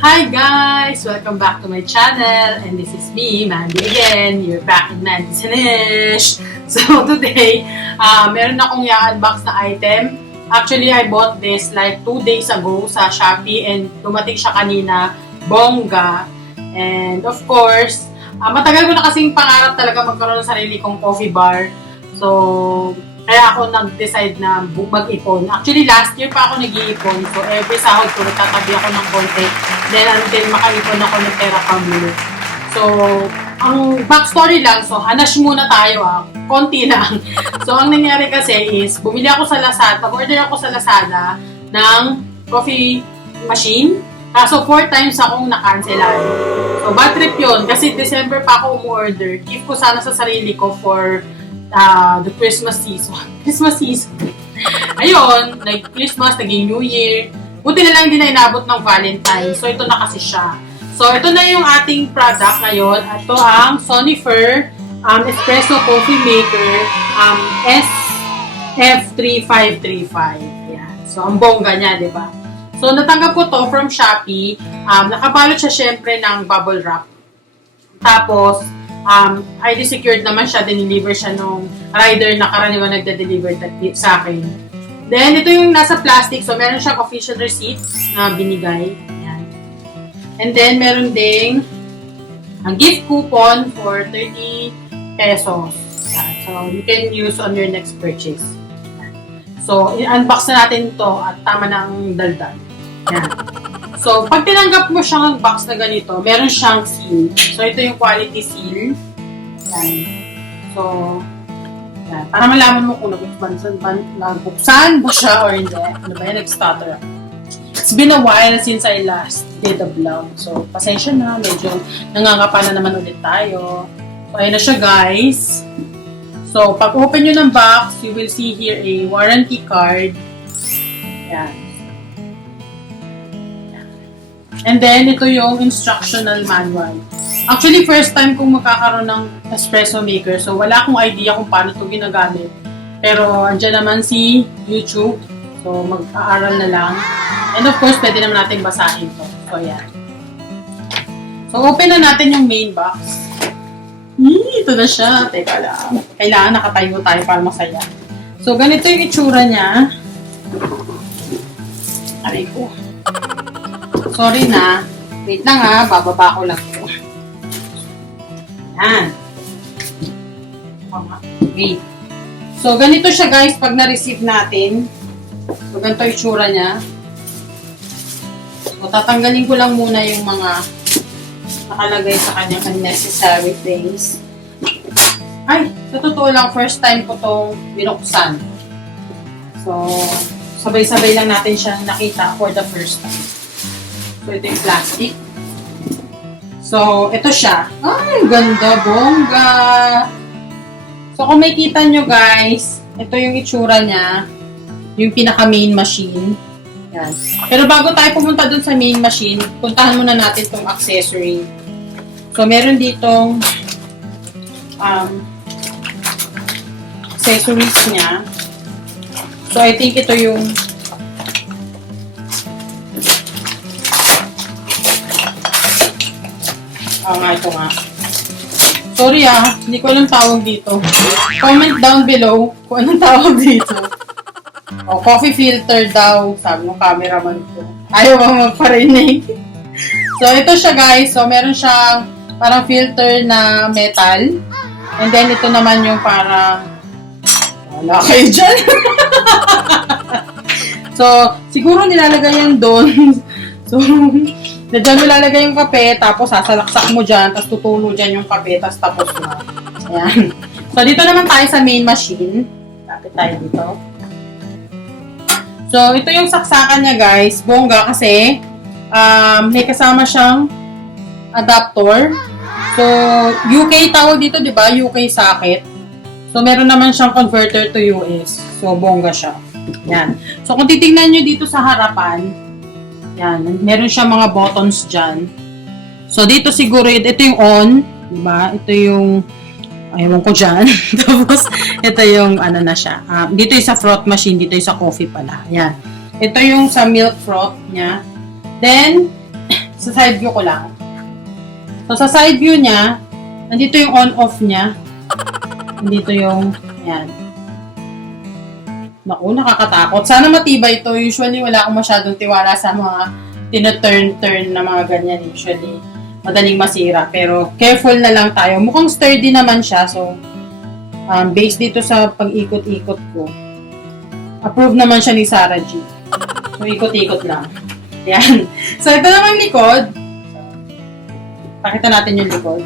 Hi guys! Welcome back to my channel, and this is me, Mandy again. You're back in Mandy's Hanash. So today, meron akong i-unbox na item. Actually, I bought this like 2 days ago sa Shopee and dumating siya kanina, bongga. And of course, matagal ko na kasing pangarap talaga magkaroon ng sarili kong coffee bar. So, kaya ako nag-decide na mag-ipon. Actually, last year pa ako nag-iipon. So, every sahod ko, nagtatabi ako ng konti. Then, until makaipon ako ng pera pamili. So, ang backstory lang, so, Hanash muna tayo konti lang. So, ang nangyari kasi is, bumili ako sa Lazada, order ako sa Lazada ng coffee machine. Kaso, 4 times akong na-cancelan. So, bad trip yun. Kasi December pa ako umorder. Gift ko sana sa sarili ko for the Christmas season. Christmas season. Ayun, like Christmas, naging New Year. Buti na lang hindi na inabot ng Valentine. So, ito na kasi siya. So, ito na yung ating product ngayon. Ito ang Sonifer Espresso Coffee Maker SF3535. Yan. So, ang bongga niya, di ba? So, natanggap ko to from Shopee. Nakabalot siya syempre ng bubble wrap. Tapos, highly secured naman siya, dineliver siya nung rider na karaniwan nagde-deliver sa akin. Then, ito yung nasa plastic. So, meron siyang official receipt na binigay. Ayan. And then, meron ding ang gift coupon for 30 pesos. Ayan. So, you can use on your next purchase. Ayan. So, i-unbox na natin ito at tama ng daldal. Ayan. So, pag tinanggap mo siyang box na ganito, meron siyang seal. So, ito yung quality seal. Yan. So, yan. Para malaman mo kung nabuksan ba siya or hindi. Ano ba yan? Nag-stutter. It's been a while since I last did a vlog. So, pasensya na. Medyo nangangapa na naman ulit tayo. So, ayun na siya, guys. So, pag open nyo ng box, you will see here a warranty card. Yan. And then, ito yung instructional manual. Actually, first time kong magkakaroon ng espresso maker. So, wala akong idea kung paano ito ginagamit. Pero, andyan naman si YouTube. So, mag-aaral na lang. And of course, pwede naman natin basahin to. So, yan. So, open na natin yung main box. Ito na siya. Teka lang. Kailangan nakatayo tayo para masaya. So, ganito yung itsura niya. Aray ko. Sorry na. Wait lang bababa ko lang ito. Yan. Wait. So, ganito siya guys pag na-receive natin. So, ganito yung itsura niya. So, tatanggalin ko lang muna yung mga nakalagay sa kanyang unnecessary things. Ay, sa totoo lang, first time ko itong binuksan. So, sabay-sabay lang natin siyang nakita for the first time. So, ito yung plastic. So, ito siya. Ay, ganda, bongga. So, kung makikita nyo guys, ito yung itsura niya. Yung pinaka-main machine. Yan. Pero bago tayo pumunta dun sa main machine, puntahan muna natin itong accessory. So, meron ditong accessories niya. So, I think ito yung ito nga. Sorry hindi ko alam tawag dito. Comment down below kung anong tawag dito. Coffee filter daw, sabi ng cameraman ko. Ayaw bang magparinig. So, ito siya guys. So, meron siyang parang filter na metal. And then, ito naman yung parang wala kayo dyan. So, siguro nilalagay yan doon. So, dyan mo lalagay yung kape, tapos sasalaksak mo dyan, tapos tutulo dyan yung kape, tapos na. Ayan. So, dito naman tayo sa main machine. Lapit tayo dito. So, ito yung saksakan niya, guys. Bongga kasi may kasama siyang adapter. So, UK tawag dito, di ba? UK socket. So, meron naman siyang converter to US. So, bongga siya. Yan. So, kung titingnan nyo dito sa harapan, yan, meron siya mga buttons dyan. So, dito siguro, ito yung on, diba? Ito yung, ayaw ko dyan. Tapos, ito yung, ano na siya. Dito yung sa froth machine, dito yung sa coffee pala. Yan. Ito yung sa milk froth niya. Then, Sa side view ko lang. So, sa side view niya, nandito yung on-off niya. Nandito yung, yan. Naku, nakakatakot. Sana matibay ito. Usually, wala akong masyadong tiwala sa mga tina-turn-turn na mga ganyan. Usually, madaling masira. Pero, careful na lang tayo. Mukhang sturdy naman siya. So, based dito sa pag-ikot-ikot ko, approve naman siya ni Sarah G. So, ikot-ikot lang. Yan. So, ito naman likod. Pakita natin yung likod.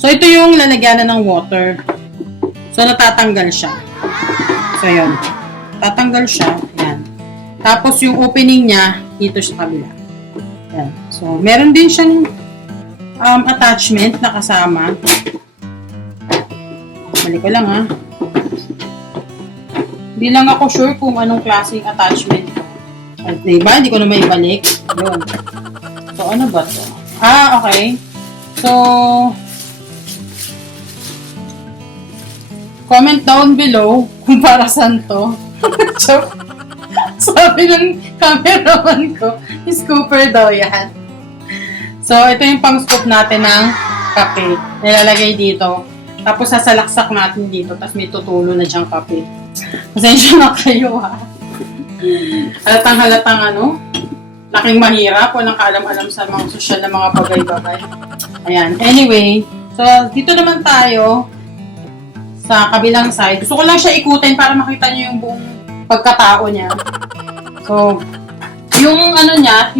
So, ito yung lalagyanan ng water. So, natatanggal siya. So, yun. Tatanggal siya. Yan. Tapos, yung opening niya, dito sa kabila. Yan. So, meron din siyang attachment na kasama. Balik ko lang, ha. Hindi lang ako sure kung anong klaseng attachment. At diba? Hindi ko na may balik. Yun. So, ano ba to? Okay. So, comment down below kung para saan to. Sabi ng cameraman ko, scooper daw yan. So, ito yung pang-scoop natin ng kape. Nilalagay dito. Tapos, sasalaksak natin dito. Tapos, may tutulo na dyang kape. Pasensya na kayo, ha. Halatang laking mahirap. Walang kaalam-alam sa mga social na mga bagay-bagay. Ayan. Anyway, so, dito naman tayo sa kabilang side. Gusto ko lang siya ikutin para makita niyo yung buong pagkatao niya. So, yung niya,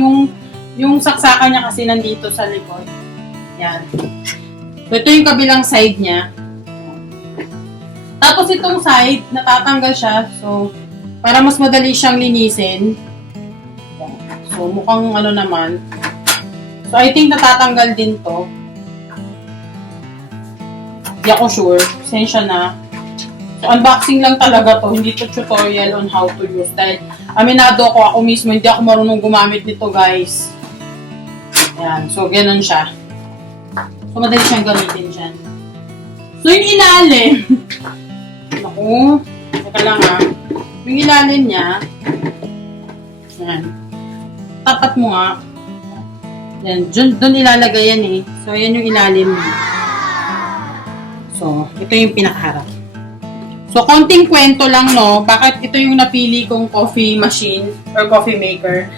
yung saksakan niya kasi nandito sa likod. Yan. So, ito yung kabilang side niya. Tapos itong side, natatanggal siya. So, para mas madali siyang linisin. So, mukhang naman. So, I think natatanggal din to. Hindi ako sure. Pasensya na. So, unboxing lang talaga to. Hindi to tutorial on how to use. Dahil, aminado ako mismo, hindi ako marunong gumamit nito, guys. Ayan. So, ganun siya. So, madali siyang gamitin dyan. So, yung ilalim. Naku. Teka lang, ha. Yung ilalim niya. Ayan. Tapat mo nga. Ayan. Doon ilalagay yan, eh. So, yan yung ilalim niya. So, ito yung pinakaharap. So, konting kwento lang, no? Bakit ito yung napili kong coffee machine or coffee maker.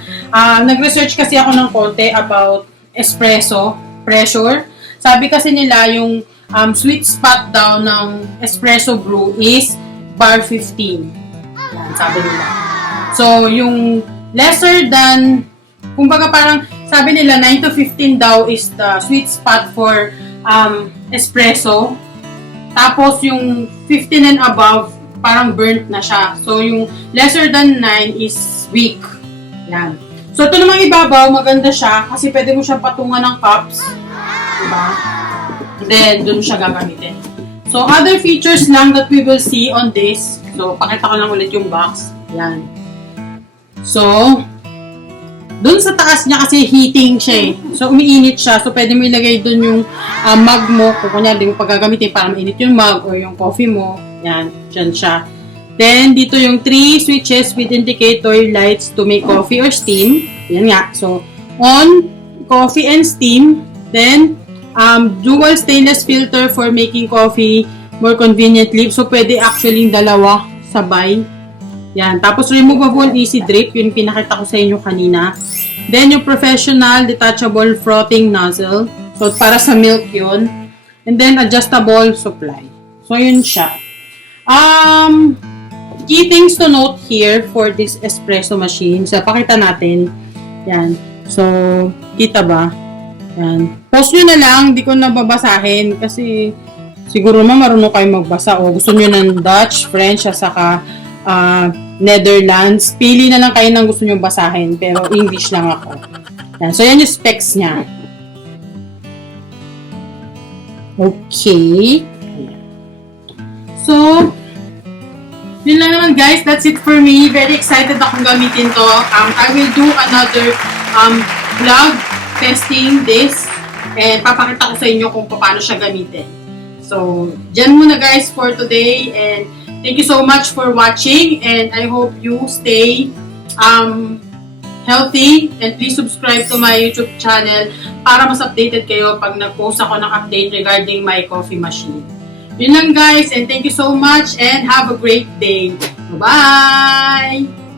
Nag-research kasi ako ng konti about espresso pressure. Sabi kasi nila yung sweet spot daw ng espresso brew is bar 15. Yan, sabi nila. So, yung lesser than, kumbaga parang, sabi nila 9 to 15 daw is the sweet spot for espresso. Tapos, yung 15 and above, parang burnt na siya. So, yung lesser than 9 is weak. Yan. So, ito namang ibabaw, maganda siya kasi pwede mo siya patungan ng cups. Diba? Then, dun siya gagamitin. So, other features lang that we will see on this. So, pakita ko lang ulit yung box. Yan. So, dun sa taas niya kasi heating siya eh. So, umiinit siya. So, pwede mo ilagay dun yung mug mo. Kung kunyari, di mo pagagamitin para mainit yung mug or yung coffee mo. Yan. Diyan siya. Then, dito yung 3 switches with indicator lights to make coffee or steam. Yan nga. So, on, coffee and steam. Then, dual stainless filter for making coffee more conveniently. So, pwede actually dalawa sabay. Yan. Tapos, removable easy drip. Yun pinakita ko sa inyo kanina. Then, yung professional detachable frothing nozzle. So, para sa milk yun. And then, adjustable supply. So, yun siya. Key things to note here for this espresso machine. So, pakita natin. Yan. So, kita ba? Yan. Post nyo na lang. Hindi ko nababasahin. Kasi, siguro marunong kayo magbasa. O gusto nyo ng Dutch, French, at saka Netherlands. Pili na lang kayo ng gusto nyo basahin. Pero, English lang ako. Yan. So, yan yung specs niya. Okay. So, yun lang naman guys, that's it for me. Very excited akong gamitin to. I will do another vlog testing this and papakita ko sa inyo kung paano siya gamitin. So, dyan muna guys for today and thank you so much for watching and I hope you stay healthy, and please subscribe to my YouTube channel para mas updated kayo pag nag-post ako ng update regarding my coffee machine. Yun lang guys, and thank you so much and have a great day. Bye-bye!